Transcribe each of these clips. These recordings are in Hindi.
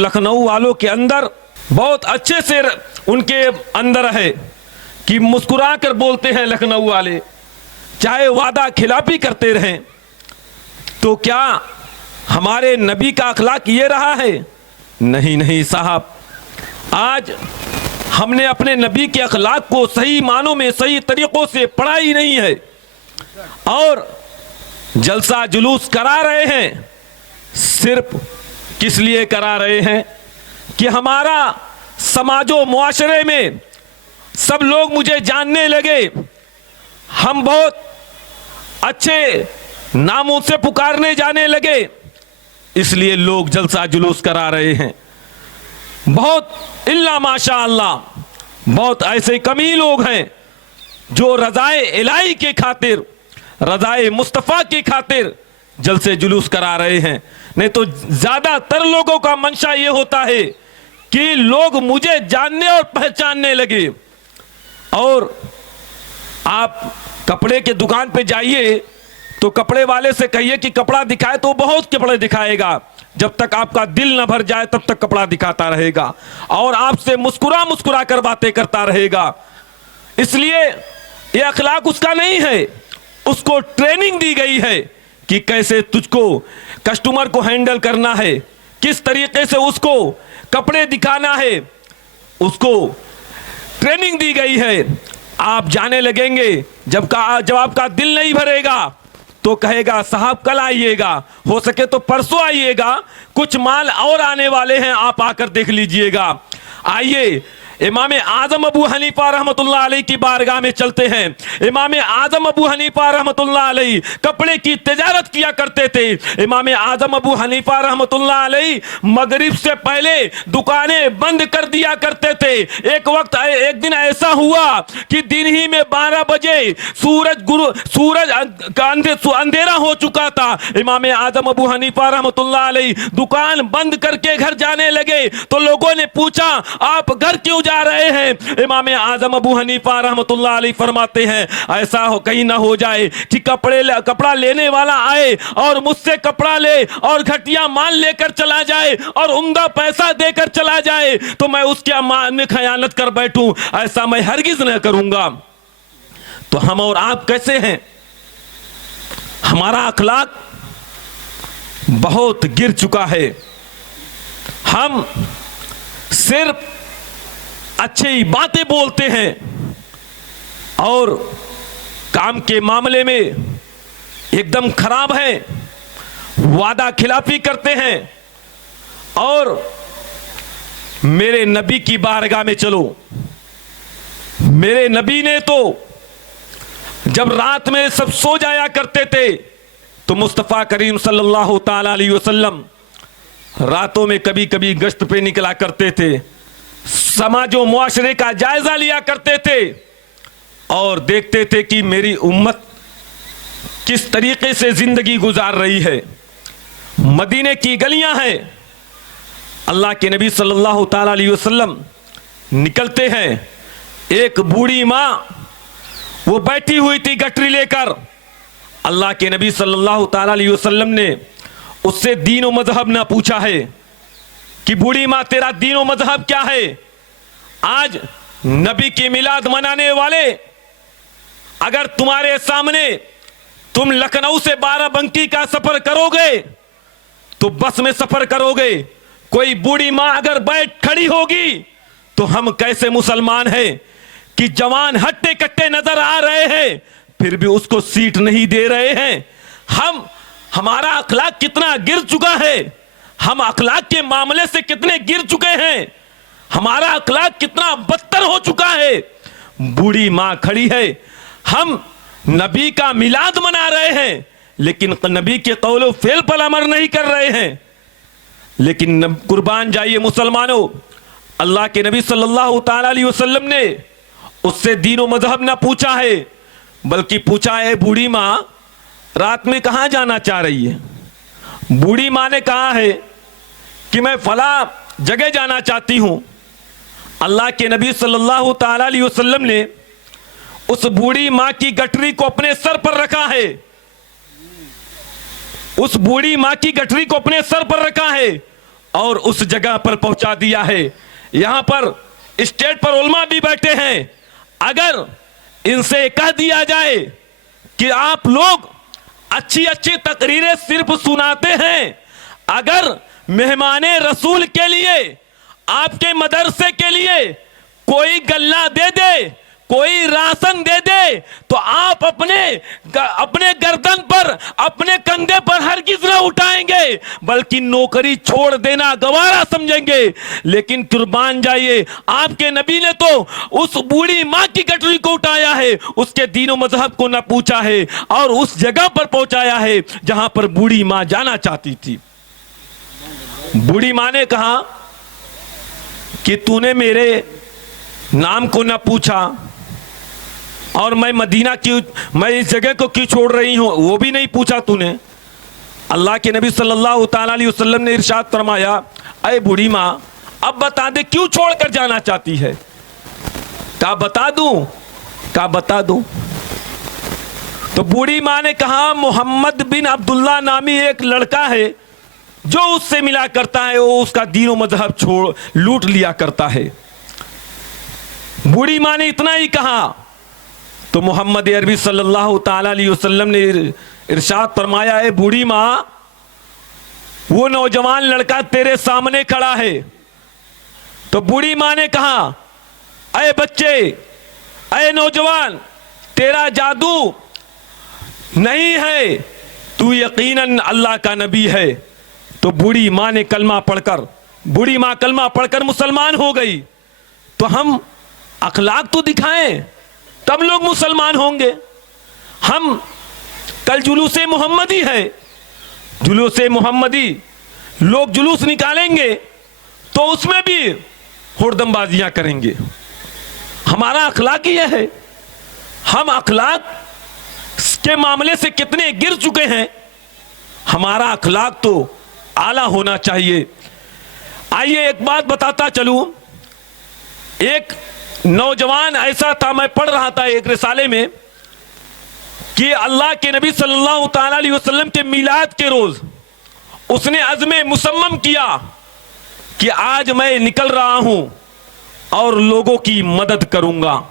लखनऊ वालों के अंदर बहुत अच्छे से उनके अंदर है कि मुस्कुरा कर बोलते हैं लखनऊ वाले, चाहे वादा खिलाफी करते रहें। तो क्या हमारे नबी का अखलाक ये रहा है? नहीं नहीं साहब, आज हमने अपने नबी के अखलाक को सही मानों में सही तरीकों से पढ़ा ही नहीं है और जलसा जुलूस करा रहे हैं। सिर्फ किस लिए करा रहे हैं कि हमारा समाजो मुआशरे में सब लोग मुझे जानने लगे, हम बहुत अच्छे नामों से पुकारने जाने लगे, इसलिए लोग जलसा जुलूस करा रहे हैं। बहुत इल्ला माशा अल्लाह, बहुत ऐसे कमी लोग हैं जो रज़ाए इलाही के खातिर, रज़ाए मुस्तफ़ा की खातिर जलसे जुलूस करा रहे हैं। नहीं तो ज्यादातर लोगों का मंशा ये होता है कि लोग मुझे जानने और पहचानने लगे। और आप कपड़े के दुकान पे जाइए तो कपड़े वाले से कहिए कि कपड़ा दिखाए, तो बहुत कपड़े दिखाएगा। जब तक आपका दिल न भर जाए तब तक कपड़ा दिखाता रहेगा और आपसे मुस्कुरा मुस्कुरा कर बातें करता रहेगा। इसलिए ये अखलाक उसका नहीं है, उसको ट्रेनिंग दी गई है कि कैसे तुझको कस्टमर को हैंडल करना है, किस तरीके से उसको कपड़े दिखाना है, उसको ट्रेनिंग दी गई है। आप जाने लगेंगे, जब आपका दिल नहीं भरेगा तो कहेगा साहब कल आइएगा, हो सके तो परसों आइएगा, कुछ माल और आने वाले हैं, आप आकर देख लीजिएगा। आइए इमाम आजम अबू हनीफा रहमतुल्लाह अलैह की बारगाह में चलते हैं। इमाम आजम अबू हनीफा रहमतुल्लाह अलैह कपड़े की तिजारत किया करते थे। इमाम आजम अबू हनीफा रहमतुल्लाह अलैह मगरिब से पहले दुकानें बंद कर दिया करते थे। एक दिन ऐसा हुआ कि दिन ही में 12 बजे सूरज का अंधेरा हो चुका था। इमाम आजम अबू हनीफा रहमतुल्लाह अलैह दुकान बंद करके घर जाने लगे तो लोगों ने पूछा आप घर क्यों जा रहे हैं? इमाम आजम अबू हनीफा रहमतुल्लाह अलैह फरमाते हैं ऐसा हो कहीं ना हो जाए कि कपड़ा लेने वाला आए और मुझसे कपड़ा ले और घटिया माल लेकर चला जाए और उम्दा पैसा देकर चला जाए तो मैं उसके अमान में खयानत कर बैठूं, ऐसा मैं हरगिज न करूंगा। तो हम और आप कैसे हैं? हमारा अखलाक बहुत गिर चुका है। हम सिर्फ अच्छी बातें बोलते हैं और काम के मामले में एकदम खराब है, वादा खिलाफी करते हैं। और मेरे नबी की बारगाह में चलो, मेरे नबी ने तो जब रात में सब सो जाया करते थे तो मुस्तफ़ा करीम सल्लल्लाहु ताला अलैहि वसल्लम रातों में कभी कभी गश्त पे निकला करते थे, समाजो मुआशरे का जायजा लिया करते थे और देखते थे कि मेरी उम्मत किस तरीके से जिंदगी गुजार रही है। मदीने की गलियां हैं, अल्लाह के नबी सल्लल्लाहु ताला अलैहि वसल्लम निकलते हैं, एक बूढ़ी मां वो बैठी हुई थी गठरी लेकर। अल्लाह के नबी सल्लल्लाहु ताला अलैहि वसल्लम ने उससे दीन और मजहब ना पूछा है कि बूढ़ी मां तेरा दीन और मजहब क्या है। आज नबी की मिलाद मनाने वाले अगर तुम्हारे सामने तुम लखनऊ से बाराबंकी का सफर करोगे तो बस में सफर करोगे, कोई बूढ़ी मां अगर बैठ खड़ी होगी तो हम कैसे मुसलमान हैं कि जवान हट्टे कट्टे नजर आ रहे हैं फिर भी उसको सीट नहीं दे रहे हैं। हमारा अखलाक कितना गिर चुका है, हम अखलाक के मामले से कितने गिर चुके हैं, हमारा अखलाक कितना बदतर हो चुका है। बूढ़ी मां खड़ी है, हम नबी का मिलाद मना रहे हैं लेकिन नबी के कौलो फेल पर अमल नहीं कर रहे हैं। लेकिन कुर्बान जाइए मुसलमानों, अल्लाह के नबी सल्लल्लाहु ताला अलैहि वसल्लम ने उससे दीन और मजहब ना पूछा है, बल्कि पूछा है बूढ़ी मां रात में कहां जाना चाह रही है। बूढ़ी मां ने कहा है कि मैं फला जगह जाना चाहती हूं। अल्लाह के नबी सल्लल्लाहु ताला अलैहि वसल्लम ने उस बूढ़ी मां की गठरी को अपने सर पर रखा है, उस बूढ़ी मां की गठरी को अपने सर पर रखा है और उस जगह पर पहुंचा दिया है। यहां पर स्टेज पर उलमा भी बैठे हैं। अगर इनसे कह दिया जाए कि आप लोग अच्छी अच्छी तकरीरें सिर्फ सुनाते हैं, अगर मेहमाने रसूल के लिए, आपके मदरसे के लिए कोई गल्ला दे दे, कोई राशन दे दे, तो आप अपने गर्दन पर, अपने कंधे पर हरगिज न उठाएंगे, बल्कि नौकरी छोड़ देना गवारा समझेंगे। लेकिन कुर्बान जाइए, आपके नबी ने तो उस बूढ़ी माँ की गठरी को उठाया है, उसके दीन और मजहब को न पूछा है, और उस जगह पर पहुंचाया है जहां पर बूढ़ी माँ जाना चाहती थी। बूढ़ी माँ ने कहा कि तूने मेरे नाम को न पूछा, और मैं मैं इस जगह को क्यों छोड़ रही हूं वो भी नहीं पूछा तूने। अल्लाह के नबी सल्लल्लाहु ताला अलैहि वसल्लम ने इरशाद फरमाया, अरे बूढ़ी माँ अब बता दे क्यों छोड़कर जाना चाहती है। क्या बता दूं? तो बूढ़ी माँ ने कहा, मोहम्मद बिन अब्दुल्ला नामी एक लड़का है, जो उससे मिला करता है वो उसका दीन और मजहब छोड़ लूट लिया करता है। बूढ़ी माँ ने इतना ही कहा तो मोहम्मद अरबी सल्लल्लाहु ताला अलैहि वसल्लम ने इरशाद फरमाया, है बूढ़ी माँ वो नौजवान लड़का तेरे सामने खड़ा है। तो बूढ़ी माँ ने कहा, अरे बच्चे, अरे नौजवान, तेरा जादू नहीं है, तू यकीनन अल्लाह का नबी है। तो बूढ़ी माँ कलमा पढ़कर मुसलमान हो गई। तो हम अखलाक तो दिखाएं, तब लोग मुसलमान होंगे। हम कल जुलूसे मोहम्मदी है, जुलूसे मोहम्मदी लोग जुलूस निकालेंगे तो उसमें भी हुड़दंबाजियां करेंगे। हमारा अखलाक यह है। हम अखलाक के मामले से कितने गिर चुके हैं। हमारा अखलाक तो आला होना चाहिए। आइए एक बात बताता चलूं। एक नौजवान ऐसा था, मैं पढ़ रहा था एक रिसाले में, कि अल्लाह के नबी सल्लल्लाहु ताला अलैहि वसल्लम के मिलाद के रोज उसने अज़्मे मुसम्मम किया कि आज मैं निकल रहा हूं और लोगों की मदद करूंगा,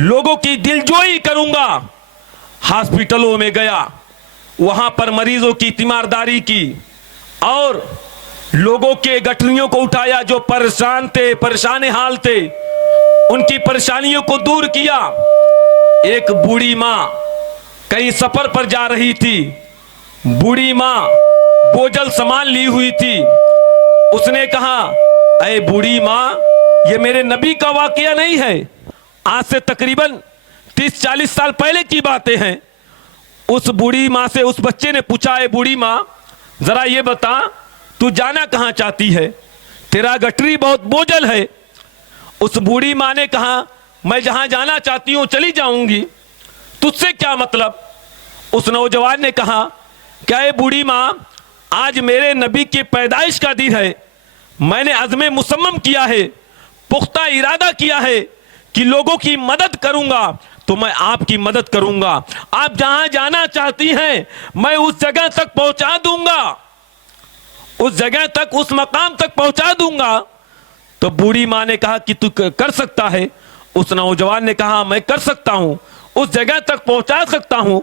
लोगों की दिलजोई करूंगा। हॉस्पिटलों में गया, वहां पर मरीजों की तीमारदारी की और लोगों के गठरियों को उठाया जो परेशान थे, परेशान हाल थे, उनकी परेशानियों को दूर किया। एक बूढ़ी माँ कहीं सफर पर जा रही थी। बूढ़ी माँ बोझल सामान ली हुई थी। उसने कहा, अरे बूढ़ी माँ, ये मेरे नबी का वाकया नहीं है, आज से तकरीबन 30-40 साल पहले की बातें हैं। उस बूढ़ी माँ से उस बच्चे ने पूछा, है बूढ़ी माँ जरा ये बता, तू जाना कहाँ चाहती है, तेरा गठरी बहुत बोझल है। उस बूढ़ी माँ ने कहा, मैं जहां जाना चाहती हूं चली जाऊंगी, तुझसे क्या मतलब। उस नौजवान ने कहा, क्या ये बूढ़ी माँ, आज मेरे नबी की पैदाइश का दिन है, मैंने अज़्मे मुसम्मम किया है, पुख्ता इरादा किया है कि लोगों की मदद करूंगा, तो मैं आपकी मदद करूंगा। आप जहां जाना चाहती हैं मैं उस जगह तक पहुंचा दूंगा, उस जगह तक, उस मकाम तक पहुंचा दूंगा। तो बूढ़ी माँ ने कहा कि तू कर सकता है। उस नौजवान ने कहा, मैं कर सकता हूं, उस जगह तक पहुंचा सकता हूं।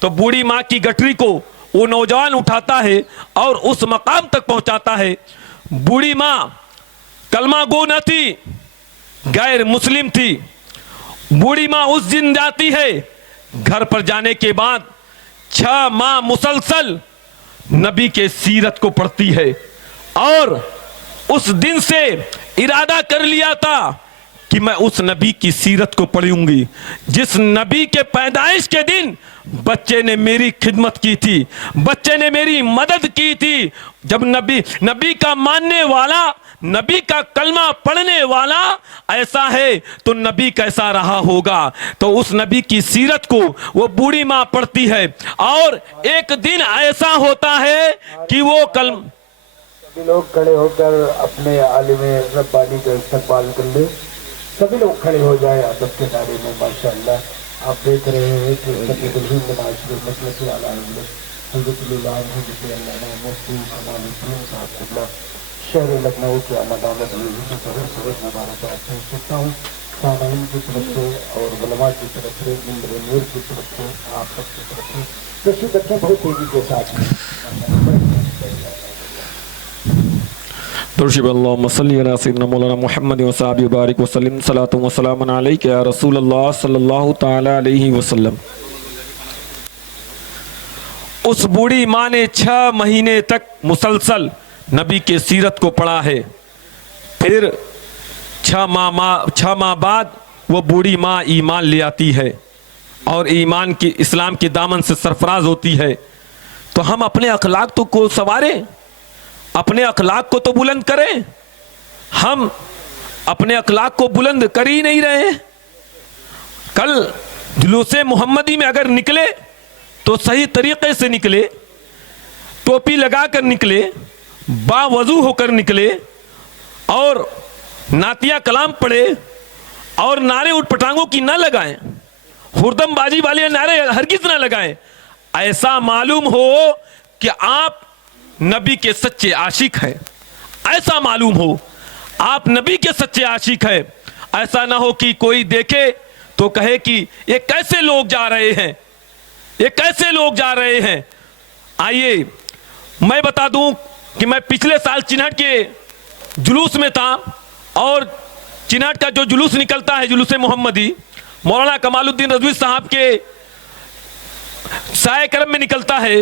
तो बूढ़ी माँ की गठरी को वो नौजवान उठाता है और उस मकाम तक पहुंचाता है। बूढ़ी माँ कलमा गो न थी, गैर मुस्लिम थी। बूढ़ी माँ उस दिन जाती है, घर पर जाने के बाद 6 माह मुसलसल नबी के सीरत को पढ़ती है और उस दिन से इरादा कर लिया था कि मैं उस नबी की सीरत को पढ़ूंगी जिस नबी के पैदाइश के दिन बच्चे ने मेरी खिदमत की थी, बच्चे ने मेरी मदद की थी। जब नबी का मानने वाला, नबी का कलमा पढ़ने वाला ऐसा है तो नबी कैसा रहा होगा। तो उस नबी की सीरत को वो बूढ़ी माँ पढ़ती है और एक दिन ऐसा होता है कि वो सभी लोग खड़े होकर अपने आलिम रब्बानी का इस्तकबाल कर ले। सभी लोग खड़े हो जाए अदब के दायरे में। माशाअल्लाह आप देख रहे हैं कि शहर लखनऊ के अमदावत मुबारक करता हूँ सामाइन की तरफ से और वलमा की तरफ से इंद्रनीर की तरफ से आप सबकी तरफ से कृषि बच्चे बहुत तेजी के साथ दुर्शिब अल्लाहुम्मा सल्ली अला सय्यिदिना मौलाना मुहम्मद व सहाबी बारिक वसल्लम सलातु व सलामुन अलैका या रसूल अल्लाह सल्लल्लाहु ताला अलैहि वसल्लम। उस बूढ़ी माँ ने 6 महीने तक मुसलसल नबी के सीरत को पढ़ा है। फिर 6 माह बाद वो बूढ़ी माँ ईमान ले आती है और ईमान की इस्लाम के दामन से सरफराज होती है। तो हम अपने अखलाक तो को संवारें, अपने अखलाक को तो बुलंद करें। हम अपने अखलाक को बुलंद कर ही नहीं रहे। कल जुलूसे मोहम्मदी में अगर निकले तो सही तरीके से निकले, टोपी लगाकर निकले, बावजू होकर निकले और नातिया कलाम पढ़े और नारे उठपटांगों की ना लगाएं, हुरदमबाजी वाले नारे हरगिज ना लगाएं। ऐसा मालूम हो कि आप नबी के सच्चे आशिक हैं, ऐसा मालूम हो आप नबी के सच्चे आशिक हैं। ऐसा ना हो कि कोई देखे तो कहे कि ये कैसे लोग जा रहे हैं, ये कैसे लोग जा रहे हैं। आइए मैं बता दूं कि मैं पिछले साल चिन्हट के जुलूस में था और चिन्हट का जो जुलूस निकलता है जुलूस मोहम्मदी मौलाना कमालुद्दीन रज़वी साहब के साए करम में निकलता है।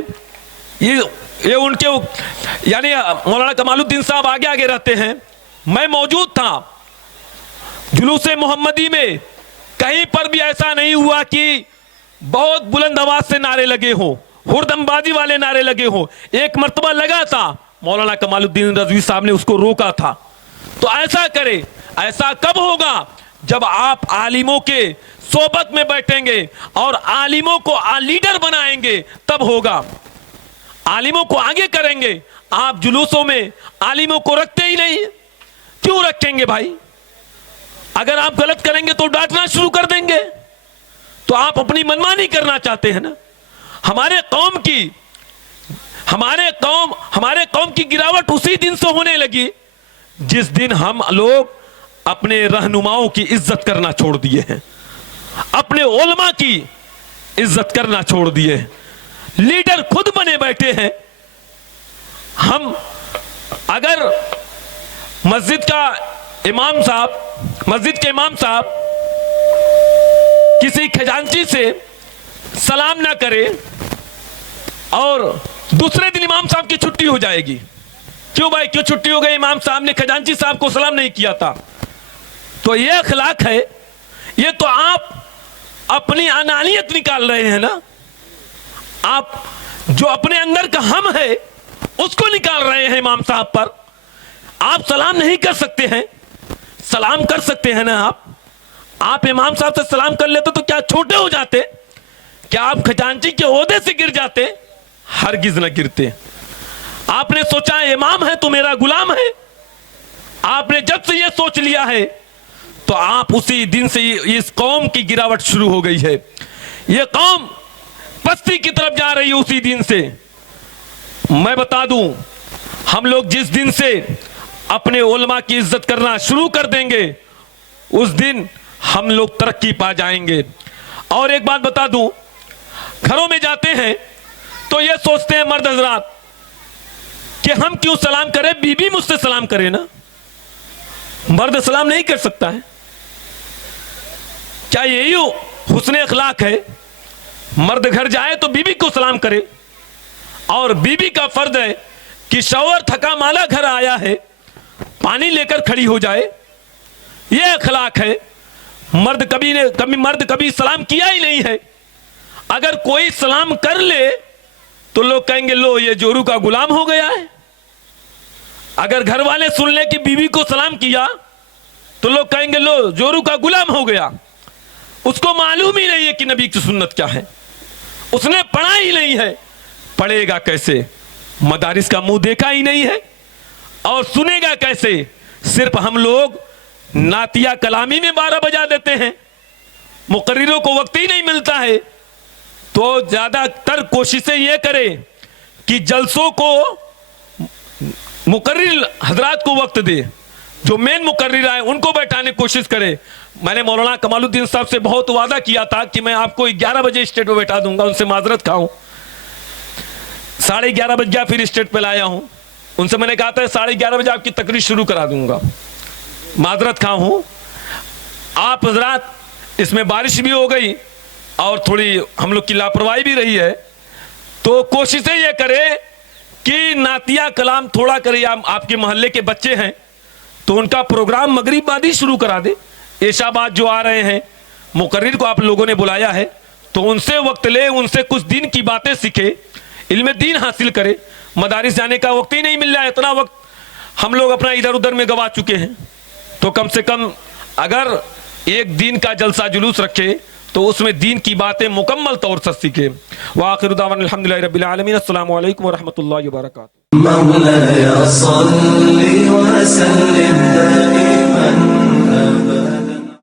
ये उनके यानी मौलाना कमालुद्दीन साहब आगे आगे रहते हैं। मैं मौजूद था जुलूस मोहम्मदी में। कहीं पर भी ऐसा नहीं हुआ कि बहुत बुलंद आवाज से नारे लगे हों, हुरदमबाजी वाले नारे लगे हों। एक मर्तबा लगा था, मौलाना कमालुद्दीन रज़वी साहब ने उसको रोका था। तो ऐसा करे, ऐसा कब होगा जब आप आलिमों के सोबत में बैठेंगे और आलिमों को लीडर बनाएंगे, तब होगा। आलिमों को आगे करेंगे। आप जुलूसों में आलिमों को रखते ही नहीं, क्यों रखेंगे भाई? अगर आप गलत करेंगे तो डांटना शुरू कर देंगे। तो आप अपनी मनमानी करना चाहते हैं ना। हमारे कौम की गिरावट उसी दिन से होने लगी जिस दिन हम लोग अपने रहनुमाओं की इज्जत करना छोड़ दिए हैं, अपने उलमा की इज्जत करना छोड़ दिए हैं। लीडर खुद बने बैठे हैं। हम अगर मस्जिद के इमाम साहब किसी खजांची से सलाम ना करे और दूसरे दिन इमाम साहब की छुट्टी हो जाएगी, क्यों भाई, क्यों छुट्टी हो गई? इमाम साहब ने खजांची साहब को सलाम नहीं किया था। तो ये अखलाक है। ये तो आप अपनी अनानियत निकाल रहे हैं ना। आप जो अपने अंदर का हम है उसको निकाल रहे हैं इमाम साहब पर। आप सलाम नहीं कर सकते हैं, सलाम कर सकते हैं ना। आप इमाम साहब से सलाम कर लेते तो क्या छोटे हो जाते? क्या आप खजांची के ओहदे से गिर जाते? हरगिज न गिरते। आपने सोचा इमाम है तो मेरा गुलाम है। आपने जब से यह सोच लिया है तो आप उसी दिन से इस कौम की गिरावट शुरू हो गई है। यह कौम पस्ती की तरफ जा रही है उसी दिन से। मैं बता दूं, हम लोग जिस दिन से अपने उलमा की इज्जत करना शुरू कर देंगे उस दिन हम लोग तरक्की पा जाएंगे। और एक बात बता दूं, घरों में जाते हैं तो ये सोचते हैं मर्द हजरात कि हम क्यों सलाम करें, बीबी मुझसे सलाम करे ना। मर्द सलाम नहीं कर सकता है? क्या यही हुस्ने अखलाक है? मर्द घर जाए तो बीबी को सलाम करे और बीबी का फर्ज है कि शौहर थका माला घर आया है, पानी लेकर खड़ी हो जाए। यह अखलाक है। मर्द कभी सलाम किया ही नहीं है। अगर कोई सलाम कर ले तो लोग कहेंगे लो ये जोरू का गुलाम हो गया है। अगर घर वाले सुन ले कि बीवी को सलाम किया तो लोग कहेंगे लो जोरू का गुलाम हो गया। उसको मालूम ही नहीं है कि नबी की सुन्नत क्या है, उसने पढ़ा ही नहीं है। पढ़ेगा कैसे? मदारिस का मुंह देखा ही नहीं है और सुनेगा कैसे? सिर्फ हम लोग नातिया कलामी में 12 बजा देते हैं, मुकर्रिरों को वक्त ही नहीं मिलता है। तो ज्यादातर कोशिशें ये करें कि जलसों को मुकर्रिर हजरात को वक्त दे, जो मेन मुकर्रिर आए उनको बैठाने की कोशिश करे। मैंने मौलाना कमालुद्दीन साहब से बहुत वादा किया था कि मैं आपको 11 बजे स्टेज पे बैठा दूंगा, उनसे माजरत खाऊं। 11:30 बज गया, फिर स्टेज पे लाया हूं। उनसे मैंने कहा था 11:30 बजे आपकी तकरीर शुरू करा दूंगा, माजरत खा हूं। आप हजरात, इसमें बारिश भी हो गई और थोड़ी हम लोग की लापरवाही भी रही है, तो कोशिशें ये करें कि नातिया कलाम थोड़ा करें। आपके मोहल्ले के बच्चे हैं तो उनका प्रोग्राम मगरिब बाद ही शुरू करा दे। ऐशाबाद जो आ रहे हैं, मुकर्रिर को आप लोगों ने बुलाया है तो उनसे वक्त ले, उनसे कुछ दिन की बातें सीखे, इल्म दीन हासिल करे। मदारिस जाने का वक्त ही नहीं मिल रहा है, इतना वक्त हम लोग अपना इधर उधर में गवा चुके हैं। तो कम से कम अगर एक दिन का जलसा जुलूस रखे तो उसमें दीन की बातें मुकम्मल तौर से सीखे। व आखिर दावाना अल्हम्दुलिल्लाहि रब्बिल आलमीन। अस्सलामु अलैकुम व रहमतुल्लाहि व बरकातुहू। मौलाया सल्लि व सल्लिम